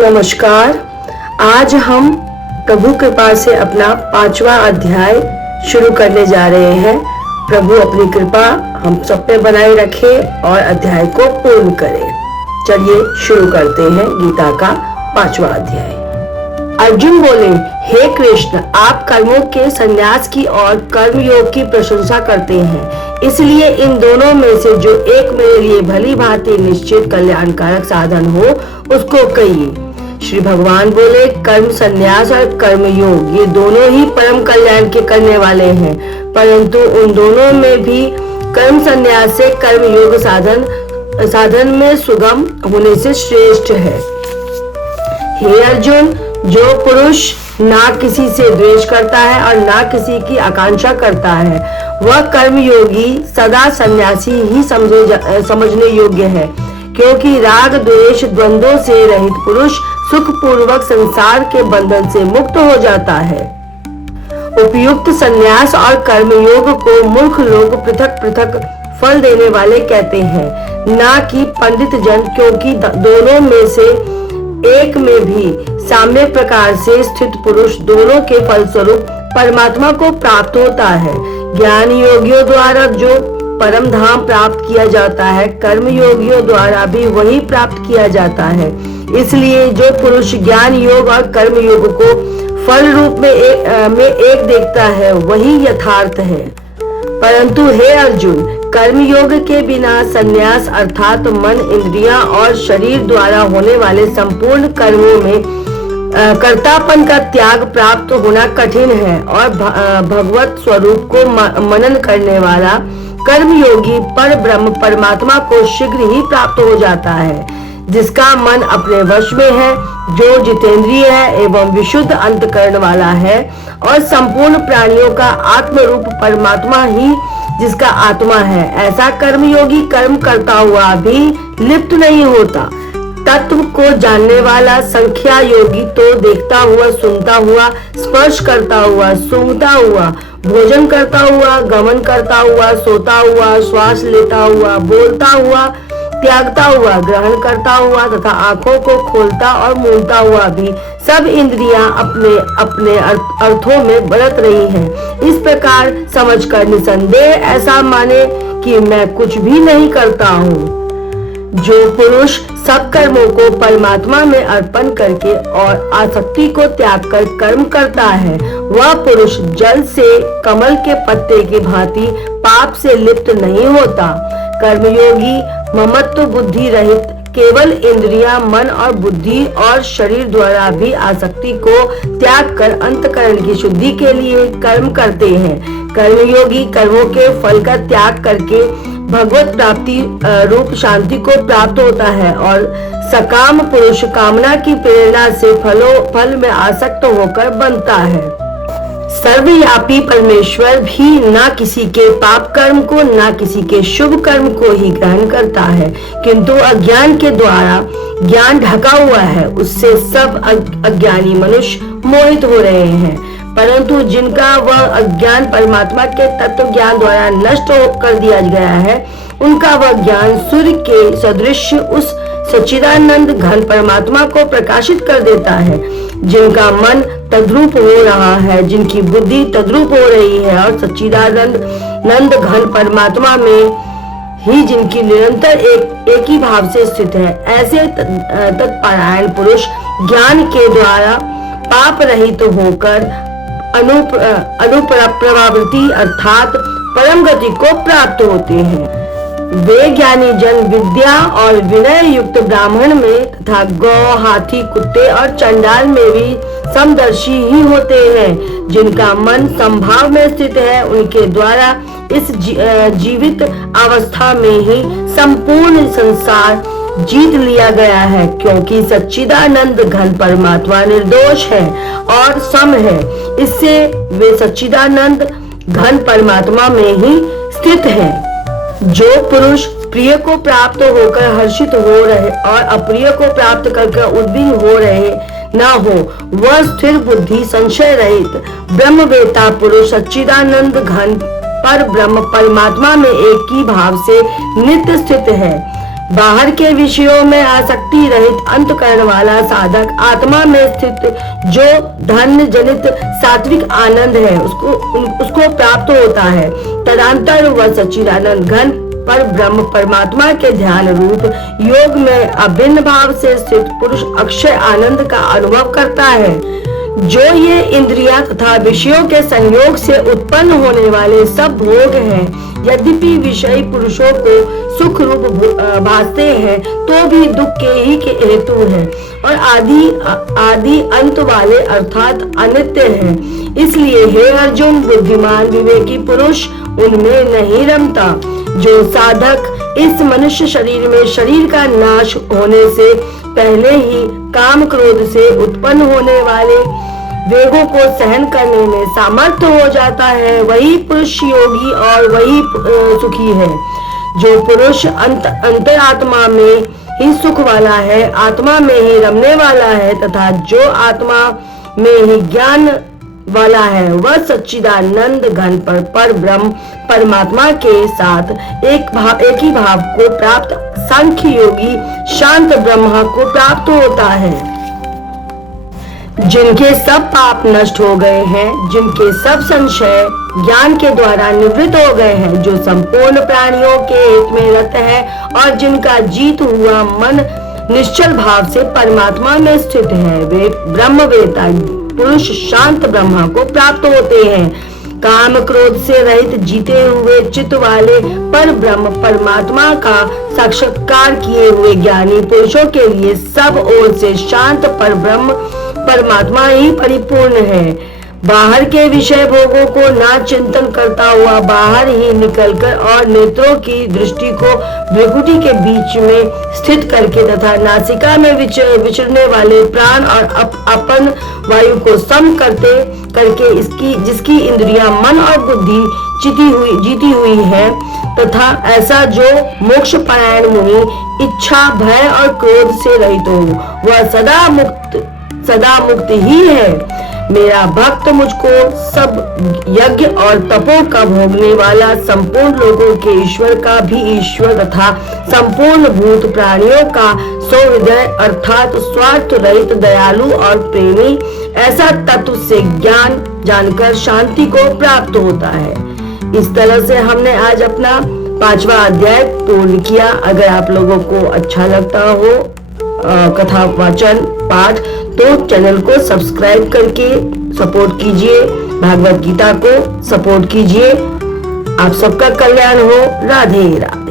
नमस्कार। आज हम प्रभु कृपा से अपना 5वां अध्याय शुरू करने जा रहे हैं। प्रभु अपनी कृपा हम सब पे बनाए रखे और अध्याय को पूर्ण करें। चलिए शुरू करते हैं गीता का 5वां अध्याय। अर्जुन बोले, हे कृष्ण, आप कर्मों के संन्यास की और कर्मयोग की प्रशंसा करते हैं, इसलिए इन दोनों में से जो एक मेरे लिए भली भांति निश्चित कल्याणकारक साधन हो उसको कहिए। श्री भगवान बोले, कर्म संन्यास और कर्म योग ये दोनों ही परम कल्याण के करने वाले हैं, परंतु उन दोनों में भी कर्म संन्यास से कर्म योग साधन में सुगम होने से श्रेष्ठ है। हे अर्जुन, जो पुरुष ना किसी से द्वेष करता है और ना किसी की आकांक्षा करता है, वह कर्मयोगी सदा सन्यासी ही समझने योग्य है, क्योंकि राग द्वेष द्वंद्वों से रहित पुरुष सुख पूर्वक संसार के बंधन से मुक्त हो जाता है। उपयुक्त संन्यास और कर्मयोग को मूर्ख लोग पृथक पृथक फल देने वाले कहते हैं, ना कि पंडित जन, क्योंकि दोनों में से एक में भी साम्य प्रकार से स्थित पुरुष दोनों के फलस्वरूप परमात्मा को प्राप्त होता है। ज्ञान योगियों द्वारा जो परम धाम प्राप्त किया जाता है, कर्म योगियों द्वारा भी वही प्राप्त किया जाता है। इसलिए जो पुरुष ज्ञान योग और कर्म योग को फल रूप में एक देखता है, वही यथार्थ है। परंतु हे अर्जुन, कर्मयोग के बिना संन्यास अर्थात मन, इंद्रियां और शरीर द्वारा होने वाले संपूर्ण कर्मों में कर्तापन का त्याग प्राप्त होना कठिन है, और भगवत स्वरूप को मनन करने वाला कर्मयोगी पर ब्रह्म परमात्मा को शीघ्र ही प्राप्त हो जाता है। जिसका मन अपने वश में है, जो जितेंद्रिय है एवं विशुद्ध अंतकरण वाला है, और संपूर्ण प्राणियों का आत्म रूप परमात्मा ही जिसका आत्मा है, ऐसा कर्मयोगी कर्म करता हुआ भी लिप्त नहीं होता। तत्व को जानने वाला संख्या योगी तो देखता हुआ, सुनता हुआ, स्पर्श करता हुआ, सूंघता हुआ, भोजन करता हुआ, गमन करता हुआ, सोता हुआ, श्वास लेता हुआ, बोलता हुआ, त्यागता हुआ, ग्रहण करता हुआ तथा आंखों को खोलता और मूंदता हुआ भी सब इंद्रियां अपने अपने अर्थों में बरत रही हैं। इस प्रकार समझकर निसंदेह ऐसा माने कि मैं कुछ भी नहीं करता हूँ। जो पुरुष सब कर्मों को परमात्मा में अर्पण करके और आसक्ति को त्याग कर कर्म करता है, वह पुरुष जल से कमल के पत्ते की भांति पाप से लिप्त नहीं होता। कर्मयोगी ममत्व बुद्धि रहित केवल इंद्रियां, मन और बुद्धि और शरीर द्वारा भी आसक्ति को त्याग कर अंतकरण की शुद्धि के लिए कर्म करते हैं। कर्मयोगी कर्मों के फल का त्याग करके भगवत प्राप्ति रूप शांति को प्राप्त होता है, और सकाम पुरुष कामना की प्रेरणा से फल में आसक्त होकर बनता है। सर्वव्यापी परमेश्वर भी ना किसी के पाप कर्म को, ना किसी के शुभ कर्म को ही ग्रहण करता है, किंतु अज्ञान के द्वारा ज्ञान ढका हुआ है, उससे सब अज्ञानी मनुष्य मोहित हो रहे हैं। परंतु जिनका वह अज्ञान परमात्मा के तत्व ज्ञान द्वारा नष्ट कर दिया गया है, उनका वह ज्ञान सूर्य के सदृश उस सच्चिदानंद घन परमात्मा को प्रकाशित कर देता है। जिनका मन तद्रूप हो रहा है, जिनकी बुद्धि तद्रूप हो रही है, और सच्चिदानंद घन परमात्मा में ही जिनकी निरंतर एक ही भाव से स्थित है, ऐसे तत्परायण पुरुष ज्ञान के द्वारा पाप रहित होकर अनुप्रवृत्ति अर्थात परम गति को प्राप्त होते हैं। वे ज्ञानी जन विद्या और विनय युक्त ब्राह्मण में तथा गौ, हाथी, कुत्ते और चंडाल में भी समदर्शी ही होते हैं। जिनका मन संभाव में स्थित है, उनके द्वारा इस जीवित अवस्था में ही संपूर्ण संसार जीत लिया गया है, क्योंकि सच्चिदानंद घन परमात्मा निर्दोष है और सम है। इससे वे सच्चिदानंद घन परमात्मा में ही स्थित हैं। जो पुरुष प्रिय को प्राप्त होकर हर्षित हो रहे और अप्रिय को प्राप्त करके उद्विग्न हो रहे न हो, वह स्थिर बुद्धि, संशय रहित ब्रह्मवेता पुरुष सच्चिदानंद घन पर ब्रह्म परमात्मा में एक ही भाव से नित्य स्थित है। बाहर के विषयों में आसक्ति रहित अंतःकरण वाला साधक आत्मा में स्थित जो धन जनित सात्विक आनंद है उसको प्राप्त होता है। तदंतर वह सच्चिदानंद घन पर ब्रह्म परमात्मा के ध्यान रूप योग में अभिन्न भाव से स्थित पुरुष अक्षय आनंद का अनुभव करता है। जो ये इंद्रियां तथा विषयों के संयोग से उत्पन्न होने वाले सब भोग हैं, यद्यपि विषयी पुरुषों को सुख रूप भासते हैं तो भी दुख के ही के हेतु हैं और आदि अंत वाले अर्थात अनित्य हैं। इसलिए हे अर्जुन, बुद्धिमान विवेकी पुरुष उनमें नहीं रमता। जो साधक इस मनुष्य शरीर में शरीर का नाश होने से पहले ही काम क्रोध से उत्पन्न होने वाले वेगों को सहन करने में सामर्थ्य हो जाता है, वही पुरुष योगी और वही सुखी है। जो पुरुष अंतरात्मा में ही सुख वाला है, आत्मा में ही रमने वाला है तथा जो आत्मा में ही ज्ञान वाला है, वह सच्चिदानंद घन पर ब्रह्म परमात्मा के साथ एक ही भाव को प्राप्त सांख्य योगी शांत ब्रह्म को प्राप्त होता है। जिनके सब पाप नष्ट हो गए हैं, जिनके सब संशय ज्ञान के द्वारा निवृत्त हो गए हैं, जो संपूर्ण प्राणियों के हित में रत है और जिनका जीत हुआ मन निश्चल भाव से परमात्मा में स्थित है, वे ब्रह्मवेता पुरुष शांत ब्रह्मा को प्राप्त होते हैं। काम क्रोध से रहित जीते हुए चित्त वाले पर ब्रह्म परमात्मा का साक्षात्कार किए हुए ज्ञानी पुरुषों के लिए सब ओर से शांत पर ब्रह्म परमात्मा ही परिपूर्ण है। बाहर के विषय भोगों को ना चिंतन करता हुआ बाहर ही निकलकर और नेत्रों की दृष्टि को भ्रुकुटी के बीच में स्थित करके तथा नासिका में विचरने वाले प्राण और अपन वायु को सम करके जिसकी इंद्रियां मन और बुद्धि जीती हुई है तथा ऐसा जो मोक्ष परायण मुनि इच्छा भय और क्रोध से रहित हो, वह सदा मुक्त ही है। मेरा भक्त मुझको सब यज्ञ और तपों का भोगने वाला, संपूर्ण लोगों के ईश्वर का भी ईश्वर तथा संपूर्ण भूत प्राणियों का सौहृदय अर्थात स्वार्थ रहित दयालु और प्रेमी ऐसा तत्व से ज्ञान जानकर शांति को प्राप्त होता है। इस तरह से हमने आज अपना 5वां अध्याय पूर्ण किया। अगर आप लोगों को अच्छा लगता हो कथा वाचन पाठ तो चैनल को सब्सक्राइब करके सपोर्ट कीजिए, भागवत गीता को सपोर्ट कीजिए। आप सबका कल्याण हो। राधे राधे।